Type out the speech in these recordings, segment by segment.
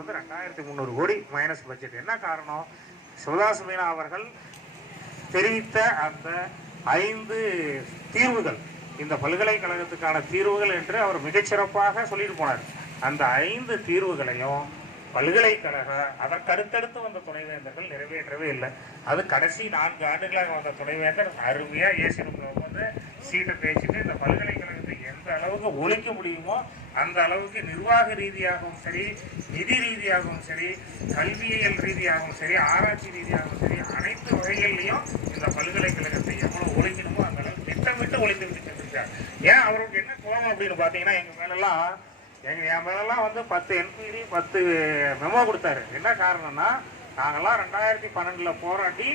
வந்து 2300 கோடி minus budget. என்ன காரணம்? சிவதாஸ் மீனா அவர்கள் தெரிவித்த அந்த 5 தீர்வுகள், இந்த பல்கலைக்கழகத்துக்கான தீர்வுகள் என்று அவர் மிகச்சிறப்பாக சொல்லிட்டு போனார். அந்த 5 தீர்வுகளையும் பல்கலைக்கழக அதற்கு அடுத்தடுத்து வந்த துணைவேந்தர்கள் நிறைவேற்றவே இல்லை. அது கடைசி 4 ஆண்டுகளாக வந்த துணைவேந்தர் அருமையா ஏசி ரூம்ல வந்து சீட்டை பேசிட்டு இந்த பல்கலைக்கழகத்தை எந்த அளவுக்கு ஒழிக்க முடியுமோ அந்த அளவுக்கு நிர்வாக ரீதியாகவும் சரி, நிதி ரீதியாகவும் சரி, கல்வியியல் ரீதியாகவும் சரி, ஆராய்ச்சி ரீதியாகவும் சரி, அனைத்து வகைகள்லையும் இந்த பல்கலைக்கழகத்தை எவ்வளவு ஒழிக்கணுமோ அந்த அளவுக்கு திட்டமிட்டு ஒழித்து விட்டு செஞ்சிருக்காங்க. ஏன் அவருக்கு என்ன கோபம் அப்படின்னு பாத்தீங்கன்னா, என் மேலெல்லாம் வந்து 10 என்பிடி 10 மெமோ கொடுத்தாரு. என்ன காரணம்னா, நாங்கெல்லாம் 2012 போராட்டி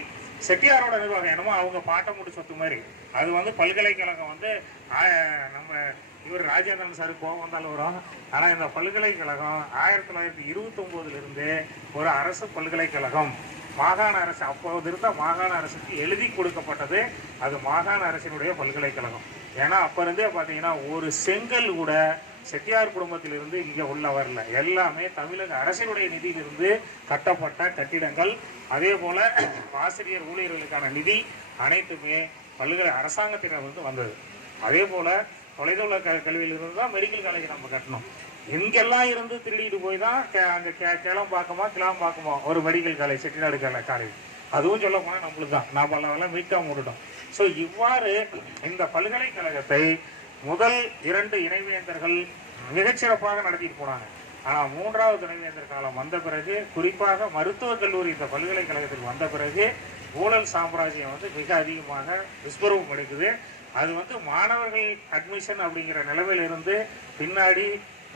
செட்டியாரோட நிர்வாகம் என்னமோ அவங்க பாட்டை சொத்து மாதிரி அது வந்து பல்கலைக்கழகம் வந்து நம்ம இவர் ராஜேந்திரன் சார் கோபம் வந்தாலும் வரும். ஆனா இந்த பல்கலைக்கழகம் 1929 ஒரு அரசு பல்கலைக்கழகம், மாகாண அரசு அப்போது இருந்த மாகாண அரசுக்கு எழுதி கொடுக்கப்பட்டது. அது மாகாண அரசினுடைய பல்கலைக்கழகம். ஏன்னா அப்ப இருந்தே பாத்தீங்கன்னா ஒரு செங்கல் கூட செட்டியார் குடும்பத்திலிருந்து இங்க உள்ள வரல. எல்லாமே தமிழக அரசினுடைய நிதியிலிருந்து கட்டப்பட்ட கட்டிடங்கள். அதே போல ஆசிரியர் ஊழியர்களுக்கான நிதி அனைத்துமே அரசாங்கத்தினர் வந்தது. அதே போல தொலைதூர கல்வியிலிருந்து தான் மெடிக்கல் காலேஜ் நம்ம கட்டணும். இங்கெல்லாம் இருந்து திருடிட்டு போய் தான் அங்க கிளாம்பாக்கமா ஒரு மெடிக்கல் காலேஜ், செட்டிநாடு காலேஜ், அதுவும் சொல்ல போனா நம்மளுக்கு தான். நாம் எல்லாம் மீட்காம விட்டுட்டோம். ஸோ இவ்வாறு இந்த பல்கலைக்கழகத்தை முதல் 2 இணைவேந்தர்கள் மிகச்சிறப்பாக நடத்திட்டு போனாங்க. ஆனால் 3வது துணைவேந்தர் காலம் வந்த பிறகு, குறிப்பாக மருத்துவக் கல்லூரி இந்த பல்கலைக்கழகத்துக்கு வந்த பிறகு ஊழல் சாம்ராஜ்யம் மிக அதிகமாக விஸ்வரூபம் எடுக்குது. அது மாணவர்கள் அட்மிஷன் அப்படிங்கிற நிலைமையிலிருந்து பின்னாடி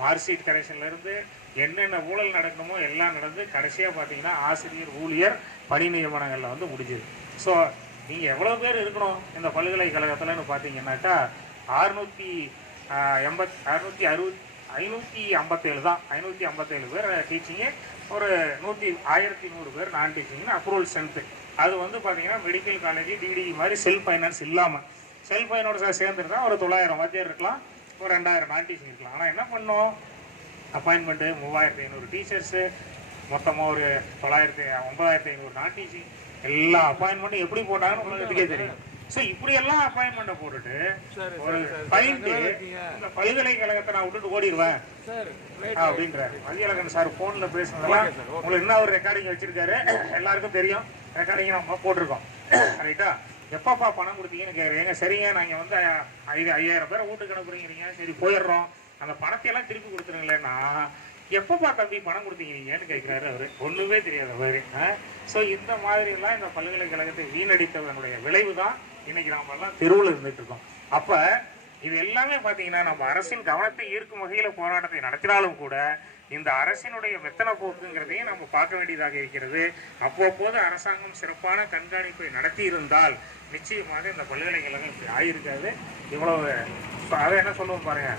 மார்க்ஷீட் கரெக்ஷன்ல இருந்து என்னென்ன ஊழல் நடக்கணுமோ எல்லாம் நடந்து கடைசியாக பார்த்தீங்கன்னா ஆசிரியர் ஊழியர் பணி நியமனங்களில் முடிஞ்சுது. ஸோ நீங்கள் எவ்வளோ பேர் இருக்கணும் இந்த பல்கலைக்கழகத்தில்னு பார்த்தீங்கன்னாக்கா 557 தான். 557 பேர் டீச்சிங்கு, ஒரு 1100 பேர் நான் டீச்சிங்னு அப்ரூவல் ஸ்ட்ரென்த்து. அது பார்த்தீங்கன்னா மெடிக்கல் காலேஜ் டிடி மாதிரி செல்ஃப் ஃபைனான்ஸ் இல்லாமல், செல்ஃப் ஃபைனோட சேர்ந்துருந்தா ஒரு 900 வாத்தியார் இருக்கலாம், ஒரு 2000 நான் டீச்சிங் இருக்கலாம். ஆனால் என்ன பண்ணோம், அப்பாயின்மெண்ட்டு 3500 டீச்சர்ஸு, மொத்தமாக ஒரு 9500 நான் டீச்சிங், எல்லா அப்பாயின்மெண்ட்டும் எப்படி போட்டாங்கன்னு உலகத்துக்கே தெரியும். ஸோ இப்படியெல்லாம் அப்பாயின்மெண்ட்டை போட்டுட்டு ஒரு பையன்ட்டு இந்த பல்கலைக்கழகத்தை நான் விட்டுட்டு ஓடிடுவேன் அப்படின்ற மதியழகன் சார் போன்ல பேசுனதெல்லாம் உங்களுக்கு என்ன ஒரு ரெக்கார்டிங் வச்சிருக்காரு, எல்லாருக்கும் தெரியும். ரெக்கார்டிங் நம்ம போட்டிருக்கோம், ரைட்டா? எப்பப்பா பணம் கொடுத்தீங்கன்னு கேட்குறீங்க. சரிங்க, நாங்கள் 5000 பேரை வீட்டுக்கு அனுப்புறீங்க, சரி போயிடுறோம், அந்த பணத்தையெல்லாம் திருப்பி கொடுத்துருங்களேன்னா எப்பப்பா தம்பி பணம் கொடுத்தீங்கன்னு கேட்குறாரு. அவரு ஒன்றுமே தெரியாது அவரு. ஸோ இந்த மாதிரிலாம் இந்த பல்கலைக்கழகத்தை வீணடித்ததனுடைய விளைவு தான் இன்னைக்கு நாம எல்லாம் தெருவில் இருந்துட்டு இருக்கோம். அப்ப இது எல்லாமே பார்த்தீங்கன்னா நம்ம அரசின் கவனத்தை ஈர்க்கும் வகையில் போராட்டத்தை நடத்தினாலும் கூட இந்த அரசினுடைய மெத்தன போக்குங்கிறதையும் நம்ம பார்க்க வேண்டியதாக இருக்கிறது. அவ்வப்போது அரசாங்கம் சிறப்பான கண்காணிப்பை நடத்தி இருந்தால் நிச்சயமாக இந்த பல்கலைக்கழகம் இப்படி ஆயிருக்காது. இவ்வளவு அதை என்ன சொல்லுவோம் பாருங்க,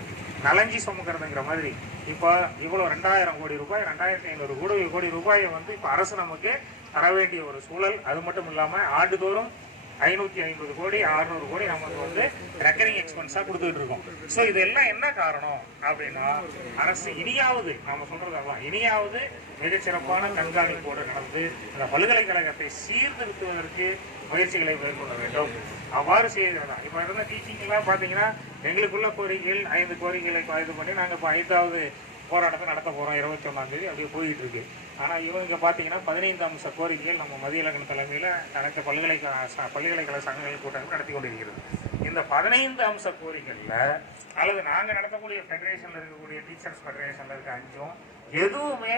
நலஞ்சி சுமக்கிறதுங்கிற மாதிரி. இப்போ இவ்வளோ 2000 கோடி ரூபாய், 2500 கோடி ரூபாயை இப்போ அரசு நமக்கு தர வேண்டிய ஒரு சூழல். அது மட்டும் இல்லாமல் ஆண்டுதோறும் 550 கோடி 600 கோடி நமக்கு ரெக்கரிங் எக்ஸ்பென்ஸாக கொடுத்துட்டு இருக்கோம். ஸோ இதெல்லாம் என்ன காரணம் அப்படின்னா, அரசு இனியாவது நாம சொல்றதெல்லாம் இனியாவது மிகச்சிறப்பான கண்காணிப்போடு நடந்து இந்த பல்கலைக்கழகத்தை சீர்திருத்துவதற்கு முயற்சிகளை மேற்கொள்ள வேண்டும். அவ்வாறு செய்யறதா இப்போ இருந்த டீச்சிங் எல்லாம் பார்த்தீங்கன்னா எங்களுக்குள்ள கோரிக்கைகள் 5 கோரிக்கைகளை இது பண்ணி நாங்கள் இப்போ 5வது போராட்டத்தை நடத்த போகிறோம் 21ஆம் தேதி அப்படியே போயிட்டு இருக்கு. ஆனால் இவங்க பார்த்தீங்கன்னா 15 அம்ச கோரிக்கைகள் நம்ம மதியழகன் தலைமையில் அனைத்து பல்கலைக்கழக சங்கங்கள் கூட்டங்கள் நடத்தி கொண்டிருக்கிறது. இந்த 15 அம்ச கோரிக்கைகளில் அல்லது நாங்கள் நடத்தக்கூடிய ஃபெடரேஷனில் இருக்கக்கூடிய டீச்சர்ஸ் ஃபெடரேஷனில் இருக்க 5ம் எதுவுமே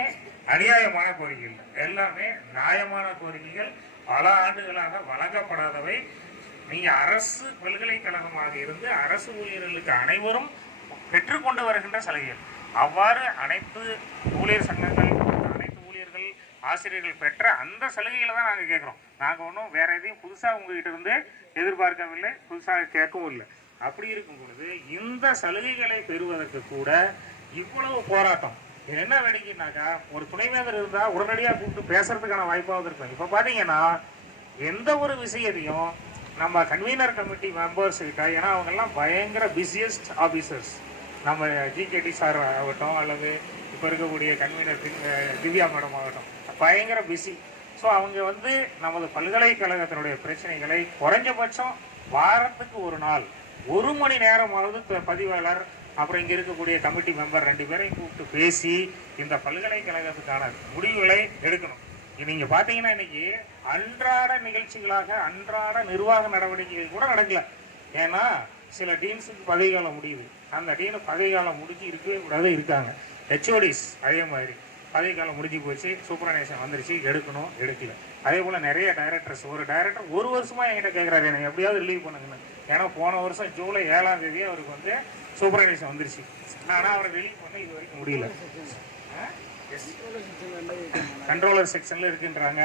அநியாயமான கோரிக்கைகள், எல்லாமே நியாயமான கோரிக்கைகள், பல ஆண்டுகளாக வழங்கப்படாதவை. நீங்க அரசு பல்கலைக்கழகமாக இருந்து அரசு ஊழியர்களுக்கு அனைவரும் பெற்றுக்கொண்டு வருகின்ற சலுகைகள். அவ்வாறு அனைத்து ஊழியர் சங்கங்கள், அனைத்து ஊழியர்கள், ஆசிரியர்கள் பெற்ற அந்த சலுகைகளை தான் நாங்கள் கேட்குறோம். நாங்கள் ஒன்றும் வேற எதையும் புதுசாக உங்ககிட்ட இருந்து எதிர்பார்க்கவில்லை, புதுசாக கேட்கவும் இல்லை. அப்படி இருக்கும் பொழுது இந்த சலுகைகளை பெறுவதற்கு கூட இவ்வளவு போராட்டம். என்ன வேடிக்கைனாக்கா, ஒரு துணைவேந்தர் இருந்தால் உடனடியாக கூப்பிட்டு பேசுறதுக்கான வாய்ப்பாவது இருக்கும். இப்போ பார்த்தீங்கன்னா எந்த ஒரு விஷயத்தையும் நம்ம கன்வீனர் கமிட்டி மெம்பர்ஸ் கிட்ட, ஏன்னா அவங்கெல்லாம் பயங்கர பிஸியஸ்ட் ஆஃபீஸர்ஸ், நம்ம ஜிகேடி சார் ஆகட்டும் அல்லது இப்போ இருக்கக்கூடிய கன்வீனர் திவ்யா மேடம் ஆகட்டும், பயங்கர பிஸி. ஸோ அவங்க வந்து நமது பல்கலைக்கழகத்தினுடைய பிரச்சனைகளை குறைஞ்சபட்சம் வாரத்துக்கு ஒரு நாள் 1 மணி நேரமாவது பதிவாளர் அப்புறம் இங்கே இருக்கக்கூடிய கமிட்டி மெம்பர் 2 பேரையும் கூப்பிட்டு பேசி இந்த பல்கலைக்கழகத்துக்கான முடிவுகளை எடுக்கணும். நீங்கள் பார்த்தீங்கன்னா இன்னைக்கு அன்றாட நிகழ்ச்சிகளாக அன்றாட நிர்வாக நடவடிக்கைகள் கூட நடக்கல. ஏன்னா சில டீன்ஸுக்கு பதவிக்காலம் முடியுது, அந்த டீனு பதவிக்காலம் முடிஞ்சு இருக்கவே கூடாது இருக்காங்க. ஹெச்ஓடிஸ் அதே மாதிரி பதவிக்காலம் முடிஞ்சு போச்சு, சூப்பர்வைசேஷன் வந்துருச்சு, எடுக்கணும் எடுக்கல. அதே போல் நிறைய டைரக்டர்ஸ், ஒரு டைரக்டர் 1 வருஷமாக என்கிட்ட கேட்குறாரு எனக்கு எப்படியாவது ரிலீவ் பண்ணுங்கன்னு. ஏன்னா போன வருஷம் ஜூலை 7ஆம் தேதி அவருக்கு வந்து சூப்பர்வைசேஷன் வந்துருச்சு, ஆனால் அவரை ரிலீவ் பண்ண இது வரைக்கும் முடியல. கண்ட்ரோலர் செக்ஷன்ல இருக்குன்றாங்க.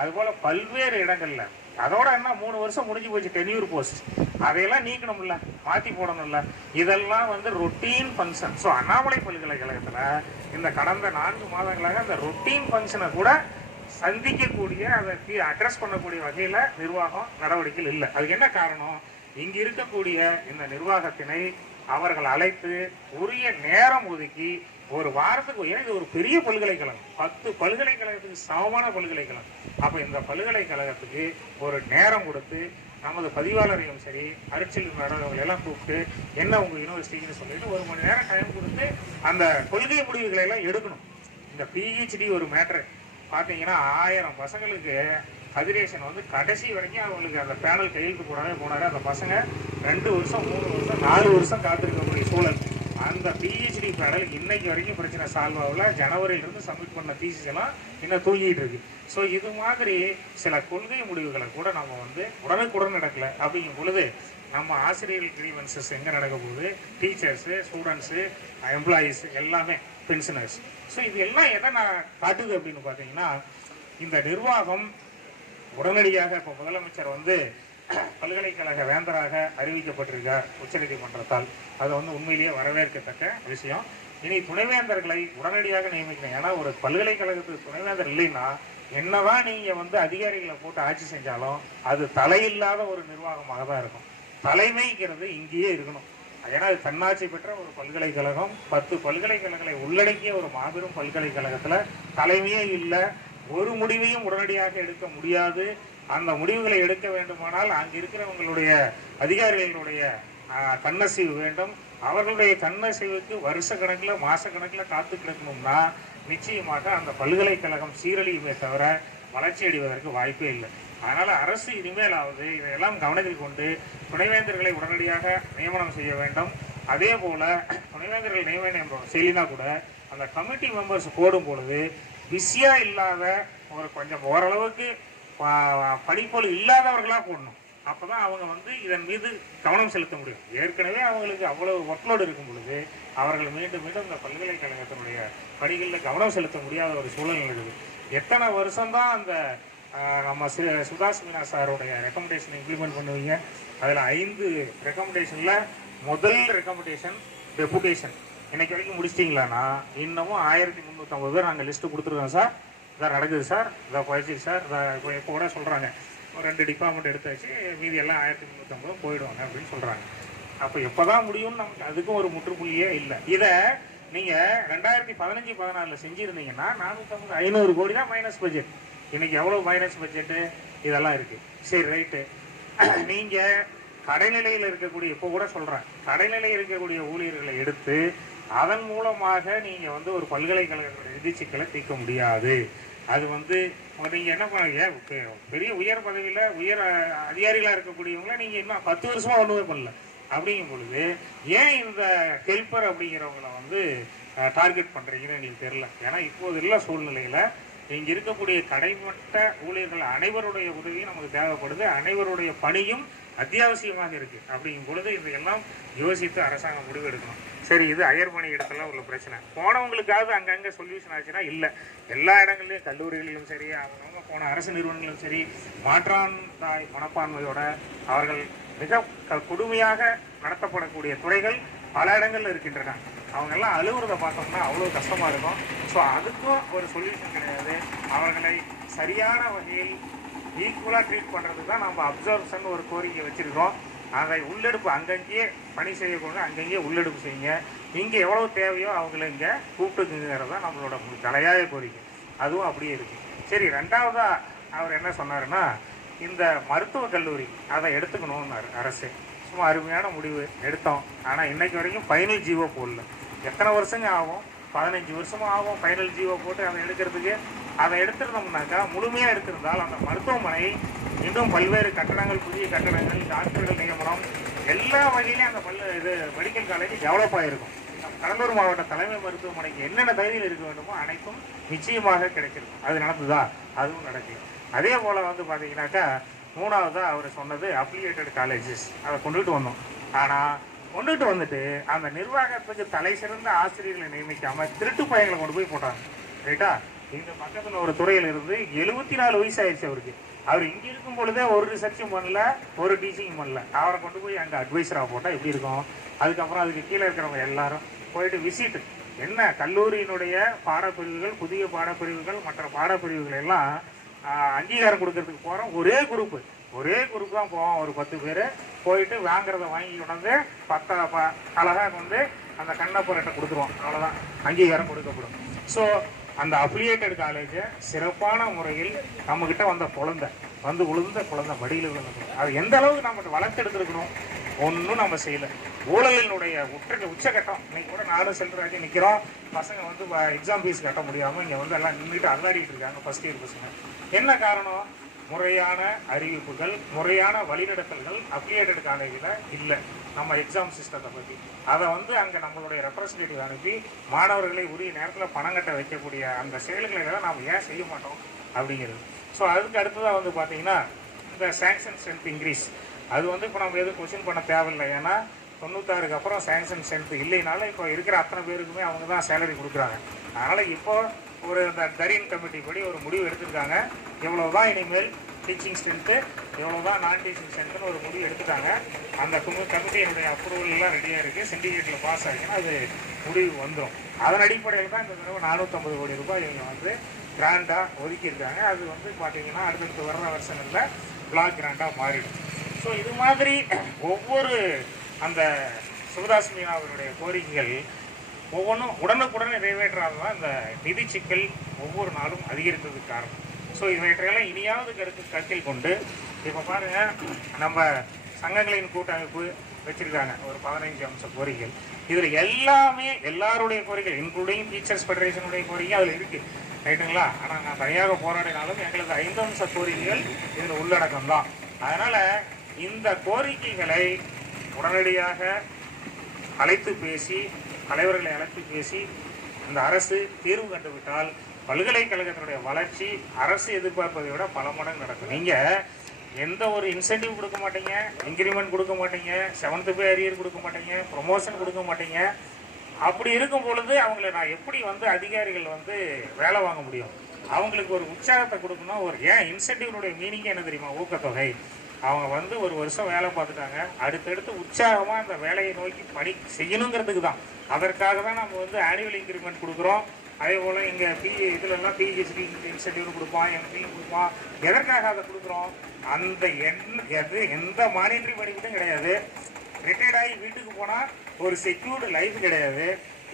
அதுபோல் பல்வேறு இடங்கள்ல அதோட என்ன 3 வருஷம் முடிஞ்சு போச்சு டென்யூர் போஸ்ட், அதையெல்லாம் நீக்கணும்ல, மாற்றி போடணும்ல. இதெல்லாம் வந்து ரொட்டீன் ஃபங்க்ஷன். ஸோ அண்ணாமலை பல்கலைக்கழகத்தில் இந்த கடந்த 4 மாதங்களாக அந்த ரொட்டீன் ஃபங்க்ஷனை கூட சந்திக்கக்கூடிய அதை அட்ரஸ் பண்ணக்கூடிய வகையில் நிர்வாகம் நடவடிக்கைகள் இல்லை. அதுக்கு என்ன காரணம்? இங்கே இருக்கக்கூடிய இந்த நிர்வாகத்தினை அவர்கள் அழைத்து உரிய நேரம் ஒதுக்கி ஒரு வாரத்துக்கு, ஏன்னா இது ஒரு பெரிய பல்கலைக்கழகம், 10 பல்கலைக்கழகத்துக்கு சமமான பல்கலைக்கழகம். அப்போ இந்த பல்கலைக்கழகத்துக்கு ஒரு நேரம் கொடுத்து நமது பதிவாளரையும் சரி அரிச்சல் மேடம் எல்லாம் கூப்பிட்டு என்ன உங்கள் யூனிவர்சிட்டின்னு சொல்லிட்டு 1 மணி நேரம் டைம் கொடுத்து அந்த கொள்கை முடிவுகளை எல்லாம் எடுக்கணும். இந்த பிஹெச்டி ஒரு மேட்ரு பார்த்தீங்கன்னா 1000 பசங்களுக்கு கதிரேசன் வந்து கடைசி வரைக்கும் அவங்களுக்கு அந்த பேனல் கையெழுத்து போடாமே போனாரு. அந்த பசங்க 2 வருஷம் 3 வருஷம் 4 வருஷம் காத்திருக்கக்கூடிய சூழல். அந்த பிஹெச்டி பேனல் இன்னைக்கு வரைக்கும் பிரச்சனை சால்வ் ஆகல. ஜனவரியிலிருந்து சப்மிட் பண்ண தீசிஸ் எல்லாம் இன்னும் தூங்கிட்டு இருக்கு. ஸோ இது மாதிரி சில கொள்கை முடிவுகளை கூட நம்ம வந்து உடனுக்குடன் நடக்கல. அப்படிங்கும் பொழுது நம்ம ஆசிரியர்கள் கிரீவன்சஸ் எங்கே நடக்க போகுது, டீச்சர்ஸு, ஸ்டூடெண்ட்ஸு, எம்ப்ளாயீஸ் எல்லாமே, பென்ஷனர்ஸ். ஸோ இது எல்லாம் எதை நான் காட்டுது அப்படின்னு பார்த்தீங்கன்னா, இந்த நிர்வாகம் உடனடியாக இப்போ முதலமைச்சர் வந்து பல்கலைக்கழக வேந்தராக அறிவிக்கப்பட்டிருக்கார் உச்சநீதிமன்றத்தால். அது வந்து உண்மையிலேயே வரவேற்கத்தக்க விஷயம். இனி துணைவேந்தர்களை உடனடியாக நியமிக்கணும். ஏன்னா ஒரு பல்கலைக்கழகத்துக்கு துணைவேந்தர் இல்லைன்னா என்னதான் நீங்கள் வந்து அதிகாரிகளை போட்டு ஆட்சி செஞ்சாலும் அது தலையில்லாத ஒரு நிர்வாகமாக தான் இருக்கும். தலைமைங்கிறது இங்கேயே இருக்கணும். ஏன்னா அது தன்னாட்சி பெற்ற ஒரு பல்கலைக்கழகம், 10 பல்கலைக்கழகங்களை உள்ளடக்கிய ஒரு மாபெரும் பல்கலைக்கழகத்தில் தலைமையே இல்லை. ஒரு முடிவையும் உடனடியாக எடுக்க முடியாது. அந்த முடிவுகளை எடுக்க வேண்டுமானால் அங்கே இருக்கிறவங்களுடைய அதிகாரிகளுடைய கண்ணசைவு வேண்டும். அவர்களுடைய கண்ணசைவுக்கு வருஷ கணக்கில் மாச கணக்கில் காத்து கிடக்கணும்னா நிச்சயமாக அந்த பல்கலைக்கழகம் சீரழியுமே தவிர வளர்ச்சி அடைவதற்கு வாய்ப்பே இல்லை. அதனால் அரசு இனிமேலாவது இதையெல்லாம் கவனத்தில் கொண்டு துணைவேந்தர்களை உடனடியாக நியமனம் செய்ய வேண்டும். அதே போல் துணைவேந்தர்கள் நியமனம் செய்யலினா கூட அந்த கமிட்டி மெம்பர்ஸ் போடும் பொழுது பிஸியாக இல்லாத ஒரு கொஞ்சம் ஓரளவுக்கு படிப்போல் இல்லாதவர்களாக போடணும். அப்போ தான் அவங்க வந்து இதன் மீது கவனம் செலுத்த முடியும். ஏற்கனவே அவங்களுக்கு அவ்வளவு ஒர்க்லோடு இருக்கும் பொழுது அவர்கள் மீண்டும் மீண்டும் இந்த பல்கலைக்கழகத்தினுடைய பணிகளில் கவனம் செலுத்த முடியாத ஒரு சூழல் இருக்குது. எத்தனை வருஷம்தான் அந்த நம்ம சுதாஸ் மீனா சாருடைய ரெக்கமெண்டேஷன் இம்ப்ளிமெண்ட் பண்ணுவீங்க? அதில் 5 ரெக்கமெண்டேஷனில் முதல் ரெக்கமெண்டேஷன் டெபுடேஷன் இன்னைக்கு வரைக்கும் முடிச்சிட்டிங்களான்னா இன்னமும் 1350 பேர் நாங்கள் லிஸ்ட்டு கொடுத்துருக்கோம் சார், இதான் நடக்குது சார், இதை போயிடுச்சு சார், இதை இப்போ கூட சொல்கிறாங்க ஒரு 2 டிபார்ட்மெண்ட் எடுத்தாச்சு, மீதி எல்லாம் 1350 போயிடுவாங்க அப்படின்னு சொல்கிறாங்க. அப்போ எப்போ தான் முடியும்னு நமக்கு அதுக்கும் ஒரு முற்றுப்புள்ளியே இல்லை. இதை நீங்கள் 2015-14 செஞ்சுருந்தீங்கன்னா 500 கோடி தான் மைனஸ் பட்ஜெட். இன்றைக்கி எவ்வளோ மைனஸ் பட்ஜெட்டு இதெல்லாம் இருக்குது. சரி ரைட்டு, நீங்கள் கடைநிலையில் இருக்கக்கூடிய, இப்போ கூட சொல்கிறேன், கடைநிலையில் இருக்கக்கூடிய ஊழியர்களை எடுத்து அதன் மூலமாக நீங்கள் வந்து ஒரு பல்கலைக்கழகத்தோட நிதி சிக்கலை தீர்க்க முடியாது. அது வந்து நீங்கள் என்ன பண்ணுங்க, பெரிய உயர் பதவியில் உயர் அதிகாரிகளாக இருக்கக்கூடியவங்கள நீங்கள் இன்னும் 10 வருஷமாக ஒன்றுமே பண்ணல. அப்படிங்கும் பொழுது ஏன் இந்த ஹெல்ப்பர் அப்படிங்கிறவங்கள வந்து டார்கெட் பண்ணுறீங்கன்னு எங்களுக்கு தெரில. ஏன்னா இப்போது உள்ள சூழ்நிலையில் இங்கே இருக்கக்கூடிய கடைமட்ட ஊழியர்கள் அனைவருடைய உதவியும் நமக்கு தேவைப்படுது, அனைவருடைய பணியும் அத்தியாவசியமாக இருக்குது. அப்படிங்கும் பொழுது இதையெல்லாம் யோசித்து அரசாங்கம் முடிவு எடுக்கணும். சரி, இது ஹையர் பணி இடத்துல உள்ள பிரச்சனை. போனவங்களுக்காவது அங்கங்கே சொல்யூஷன் ஆச்சுன்னா இல்லை. எல்லா இடங்கள்லையும் கல்லூரிகளிலும் சரி, அவங்கவுங்க போன அரசு நிறுவனங்களும் சரி, மாற்றான் தாய் மனப்பான்மையோட அவர்கள் மிக கொடுமையாக நடத்தப்படக்கூடிய துறைகள் பல இடங்கள்ல இருக்கின்றன. அவங்கெல்லாம் அலுவலகத்தை பார்த்தோம்னா அவ்வளோ கஷ்டமாக இருக்கும். ஸோ அதுக்கும் ஒரு சொல்யூஷன் கிடையாது. அவர்களை சரியான வகையில் ஈக்குவலாக ட்ரீட் பண்ணுறதுக்கு தான் நம்ம அப்சர்வேஷன் ஒரு கோரிக்கை வச்சுருக்கோம். அதை உள்ளெடுப்பு அங்கங்கேயே பணி செய்யக்கூடிய அங்கங்கேயே உள்ளெடுப்பு செய்யுங்க. இங்கே எவ்வளோ தேவையோ அவங்கள இங்கே கூப்பிட்டுக்குங்கிறது தான் நம்மளோட தலையாய கோரிக்கை. அதுவும் அப்படியே இருக்குது. சரி, ரெண்டாவதாக அவர் என்ன சொன்னாருன்னா, இந்த மருத்துவக் கல்லூரி அதை எடுத்துக்கணும்னாரு அரசு. சும்மா அருமையான முடிவு எடுத்தோம். ஆனால் இன்னைக்கு வரைக்கும் ஃபைனல் ஜீவோ போடல. எத்தனை வருஷங்க ஆகும்? 15 வருஷமும் ஆகும் ஃபைனல் ஜீவோ போட்டு அதை எடுக்கிறதுக்கு. அதை எடுத்துருந்தோம்னாக்கா, முழுமையாக எடுத்திருந்தால் அந்த மருத்துவமனை இன்னும் பல்வேறு கட்டடங்கள், புதிய கட்டடங்கள், டாக்டர்கள் நியமனம், எல்லா வகையிலையும் அந்த இது மெடிக்கல் காலேஜ் டெவலப் ஆகிருக்கும். கடலூர் மாவட்ட தலைமை மருத்துவமனைக்கு என்னென்ன தகுதியில் இருக்க வேண்டுமோ அனைத்தும் நிச்சயமாக கிடைச்சிருக்கும். அது நடந்ததா? அதுவும் நடக்கல. அதே போல் வந்து பார்த்தீங்கன்னாக்கா, மூணாவதாக அவர் சொன்னது அஃபிலியேட்டட் காலேஜஸ், அதை கொண்டுட்டு வந்தோம். ஆனால் கொண்டுட்டு வந்துட்டு அந்த நிர்வாகத்துக்கு தலை சிறந்த ஆசிரியர்களை நியமிக்காமல் திருட்டு பையங்களை கொண்டு போய் போட்டாங்க. ரைட்டா? இந்த பக்கத்தில் ஒரு துறையில் இருந்து 74 வயசு ஆயிடுச்சு அவருக்கு. அவர் இங்கே இருக்கும் பொழுதே ஒரு ரிசர்ச்சும் பண்ணல, ஒரு டீச்சிங்கும் பண்ணல. அவரை கொண்டு போய் அங்கே அட்வைஸராக போட்டால் எப்படி இருக்கும்? அதுக்கப்புறம் அதுக்கு கீழே இருக்கிறவங்க எல்லாரும் போயிட்டு விசிட்டு, என்ன கல்லூரியினுடைய பாடப்பிரிவுகள், புதிய பாடப்பிரிவுகள், மற்ற பாடப்பிரிவுகள் எல்லாம் அங்கீகாரம் கொடுக்கறதுக்கு போகிறோம். ஒரே குரூப் தான் போவோம். ஒரு 10 பேர் போயிட்டு வாங்குறத வாங்கி கொண்டாந்து அழகாக வந்து அந்த கண்ணப்புரட்டை கொடுத்துருவோம். அவ்வளோதான் அங்கீகாரம் கொடுக்கப்படும். ஸோ அந்த அஃபிலியேட்டட் காலேஜை சிறப்பான முறையில் நம்மக்கிட்ட வந்த குழந்தை, வந்து விழுந்த குழந்தை, வடியில் விழுந்த குழந்தை, அது எந்த அளவுக்கு நம்ம வளர்த்தெடுத்துருக்கணும், ஒன்றும் நம்ம செய்யலை. ஊழலினுடைய உச்சகட்டம். இன்னைக்கு கூட நானும் செல்வராஜ் நிற்கிறோம். பசங்க வந்து எக்ஸாம் ஃபீஸ் கட்ட முடியாமல் இங்கே வந்து எல்லாம் நின்றுட்டு அல்லாடிட்டு இருக்காங்க, ஃபஸ்ட் இயர் பசங்க. என்ன காரணம்? முறையான அறிவிப்புகள், முறையான வழிநடத்தல்கள் அஃபிலியேட்டட் காலேஜில் இல்லை. நம்ம எக்ஸாம் சிஸ்டத்தை பற்றி அதை வந்து அங்கே நம்மளுடைய ரெப்ரஸன்டேட்டிவ் அனுப்பி மாணவர்களை உரிய நேரத்தில் பணம் கட்ட வைக்கக்கூடிய அந்த செயல்களை எல்லாம் நாம் ஏன் செய்ய மாட்டோம் அப்படிங்கிறது. ஸோ அதுக்கு அடுத்ததாக வந்து பார்த்தீங்கன்னா, இந்த சேங்ஷன் ஸ்ட்ரென்த் இன்க்ரீஸ், அது வந்து இப்போ நம்ம எதுவும் கொஸ்டின் பண்ண தேவையில்லை. ஏன்னா 96க்கு அப்புறம் சேங்ஷன் ஸ்ட்ரென்த் இல்லைனாலும் இப்போ இருக்கிற அத்தனை பேருக்குமே அவங்க தான் சேலரி கொடுக்குறாங்க. அதனால் இப்போ ஒரு இந்த தரீன் கமிட்டி படி ஒரு முடிவு எடுத்திருக்காங்க. எவ்வளோ தான் இனிமேல் டீச்சிங் ஸ்ட்ரென்த்து, எவ்வளோ தான் நான் டீச்சிங் ஸ்ட்ரென்த்துன்னு ஒரு முடிவு எடுத்துட்டாங்க. அந்த கமிட்டியினுடைய அப்ரூவல் எல்லாம் ரெடியாக இருக்குது. சிண்டிகேட்டில் பாஸ் ஆகிங்கன்னா அது முடிவு வந்துடும். அதன் அடிப்படையில் தான் இந்த தடவை 450 கோடி ரூபாய் இவங்க வந்து கிராண்டாக ஒதுக்கியிருக்காங்க. அது வந்து பார்த்தீங்கன்னா அடுத்தடுத்து வர்ற வருஷங்களில் பிளாக் கிராண்டாக மாறிடும். ஸோ இது மாதிரி ஒவ்வொரு அந்த சிவதாஸ் மீனாவினுடைய கோரிக்கைகள் ஒவ்வொன்றும் உடனுக்குடன் நிறைவேற்றாதான் இந்த நிதி சிக்கல் ஒவ்வொரு நாளும் அதிகரித்ததுக்கு காரணம். ஸோ இவற்றையெல்லாம் இனியாவது கருத்தில் கொண்டு இப்போ பாருங்கள், நம்ம சங்கங்களின் கூட்டமைப்பு வச்சுருக்காங்க ஒரு 15 அம்ச கோரிக்கைகள். இதில் எல்லாமே எல்லாருடைய கோரிக்கைகள், இன்க்ளூடிங் டீச்சர்ஸ் ஃபெடரேஷனுடைய கோரிக்கை அதில் இருக்குது. ரைட்டுங்களா? ஆனால் நான் தனியாக போராடினாலும் எங்களது 5 அம்ச கோரிக்கைகள் இதில் உள்ளடக்கம் தான். அதனால் இந்த கோரிக்கைகளை உடனடியாக அழைத்து பேசி, தலைவர்களை அழைத்து பேசி இந்த அரசு தீர்வு கண்டுவிட்டால் பல்கலைக்கழகத்தினுடைய வளர்ச்சி அரசு எதிர்பார்ப்பதை விட பல மடங்கு நடக்கும். நீங்கள் எந்த ஒரு இன்சென்டிவ் கொடுக்க மாட்டீங்க, இன்க்ரிமெண்ட் கொடுக்க மாட்டீங்க, 7th பே அரியர் கொடுக்க மாட்டீங்க, ப்ரொமோஷன் கொடுக்க மாட்டீங்க. அப்படி இருக்கும் பொழுது அவங்கள நான் எப்படி வந்து அதிகாரிகள் வந்து வேலை வாங்க முடியும்? அவங்களுக்கு ஒரு உற்சாகத்தை கொடுக்கணும். ஒரு இன்சென்டிவ்னுடைய மீனிங் என்ன தெரியுமா? ஊக்கத்தொகை. அவங்க வந்து ஒரு வருஷம் வேலை பார்த்துட்டாங்க, அடுத்தடுத்து உற்சாகமாக அந்த வேலையை நோக்கி பணி செய்யணுங்கிறதுக்கு தான். அதற்காக தான் நம்ம வந்து ஆனுவல் இன்க்ரிமெண்ட் கொடுக்குறோம். அதே போல் இங்கே இதுலலாம் பிஹெச்டி இன்சென்டிவ் கொடுப்போம், எம்பி கொடுப்போம். எதற்காக அதை கொடுக்குறோம்? அந்த எந்த மானிட்டரி பெனிஃபிட்டும் கிடையாது. ரிட்டையர்ட் ஆகி வீட்டுக்கு போனால் ஒரு செக்யூர்டு லைஃப் கிடையாது.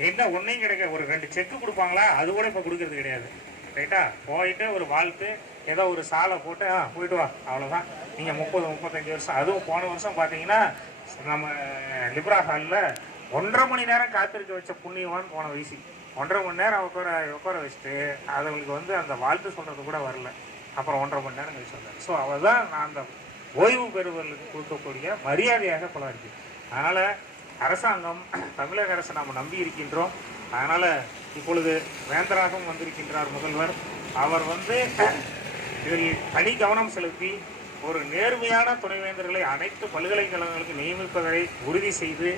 என்ன ஒன்றையும் கிடைக்காது. ஒரு 2 செக்கு கொடுப்பாங்களா, அது கூட இப்போ கொடுக்கறது கிடையாது. ரைட்டா? போயிட்டு ஒரு வாழ்த்து, ஏதோ ஒரு சாலை போட்டு போயிட்டு வா, அவ்வளோதான். நீங்கள் 30-35 வருஷம், அதுவும் போன வருஷம் பார்த்தீங்கன்னா நம்ம லிப்ரா ஹாலில் 1.5 மணி நேரம் காத்திருக்க வச்ச புண்ணியவான் போன வயசு. 1.5 மணி நேரம் உட்கார வச்சுட்டு அவங்களுக்கு வந்து அந்த வாழ்த்து சொல்கிறது கூட வரல. அப்புறம் 1.5 மணி நேரம் கழிச்சு வந்தார். ஸோ அவள் தான் நான் அந்த ஓய்வு பெறுவர்களுக்கு கொடுக்கக்கூடிய மரியாதையாக பல இருக்குது. அதனால் அரசாங்கம், தமிழக அரசை நாம் நம்பி இருக்கின்றோம். அதனால் இப்பொழுது வேந்தராகவும் வந்திருக்கின்றார் முதல்வர். அவர் வந்து இதில் தனி கவனம் செலுத்தி ஒரு நேர்மையான துணைவேந்தர்களை அனைத்து பல்கலைக்கழகங்களுக்கு நியமிப்பதை உறுதி செய்து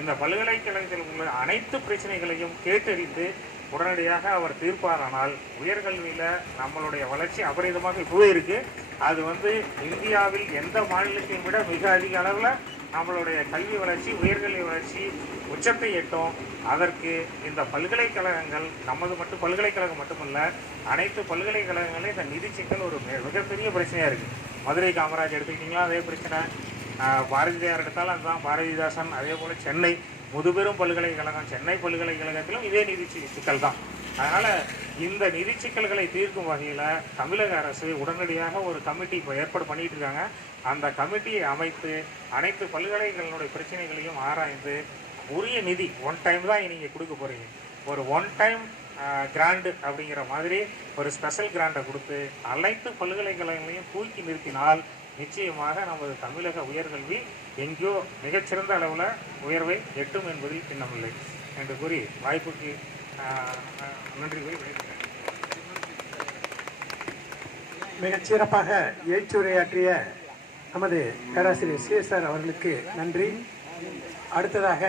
இந்த பல்கலைக்கழகத்தில் உள்ள அனைத்து பிரச்சனைகளையும் கேட்டறிந்து உடனடியாக அவர் தீர்ப்பாரானால் உயர்கல்வியில் நம்மளுடைய வளர்ச்சி அபரிதமாக இப்போவே இருக்குது. அது வந்து இந்தியாவில் எந்த மாநிலத்தையும் விட மிக அதிக அளவில் நம்மளுடைய கல்வி வளர்ச்சி, உயர்கல்வி வளர்ச்சி உச்சத்தை எட்டும். அதற்கு இந்த பல்கலைக்கழகங்கள், நமது பல்கலைக்கழகம் மட்டுமல்ல, அனைத்து பல்கலைக்கழகங்களையும் இந்த நிதி சிக்கல் ஒரு மிகப்பெரிய பிரச்சனையாக இருக்குது. மதுரை காமராஜ் எடுத்துக்கிட்டிங்களா அதே பிரச்சனை, பாரதியார் எடுத்தாலும் அதுதான், பாரதிதாசன், அதே போல் சென்னை, முதுபெரும் பல்கலைக்கழகம் சென்னை பல்கலைக்கழகத்திலும் இதே நிதி சிக்கல் தான். அதனால் இந்த நிதி சிக்கல்களை தீர்க்கும் வகையில் தமிழக அரசு உடனடியாக ஒரு கமிட்டி இப்போ ஏற்பாடு பண்ணிட்டு இருக்காங்க. அந்த கமிட்டியை அமைத்து அனைத்து பல்கலைக்கழகங்களுடைய பிரச்சனைகளையும் ஆராய்ந்து உரிய நிதி ஒன் டைம் தான் நீங்கள் கொடுக்க போகிறீங்க. ஒரு ஒன் டைம் கிராண்டு அப்படிங்கிற மாதிரி ஒரு ஸ்பெஷல் கிராண்டை கொடுத்து அனைத்து பல்கலைக்கழகங்களையும் தூக்கி நிறுத்தினால் நிச்சயமாக நமது தமிழக உயர்கல்வி எங்கேயோ மிகச்சிறந்த அளவில் உயர்வை எட்டும் என்பதில் பின்னமில்லை என்று கூறி வாய்ப்புக்கு நன்றி கூறி விடைபெறுகிறேன். மிகச் சிறப்பாக எழுச்சியுரையாற்றிய நமது பேராசிரியர் சிஎஸ்ஆர் அவர்களுக்கு நன்றி. அடுத்ததாக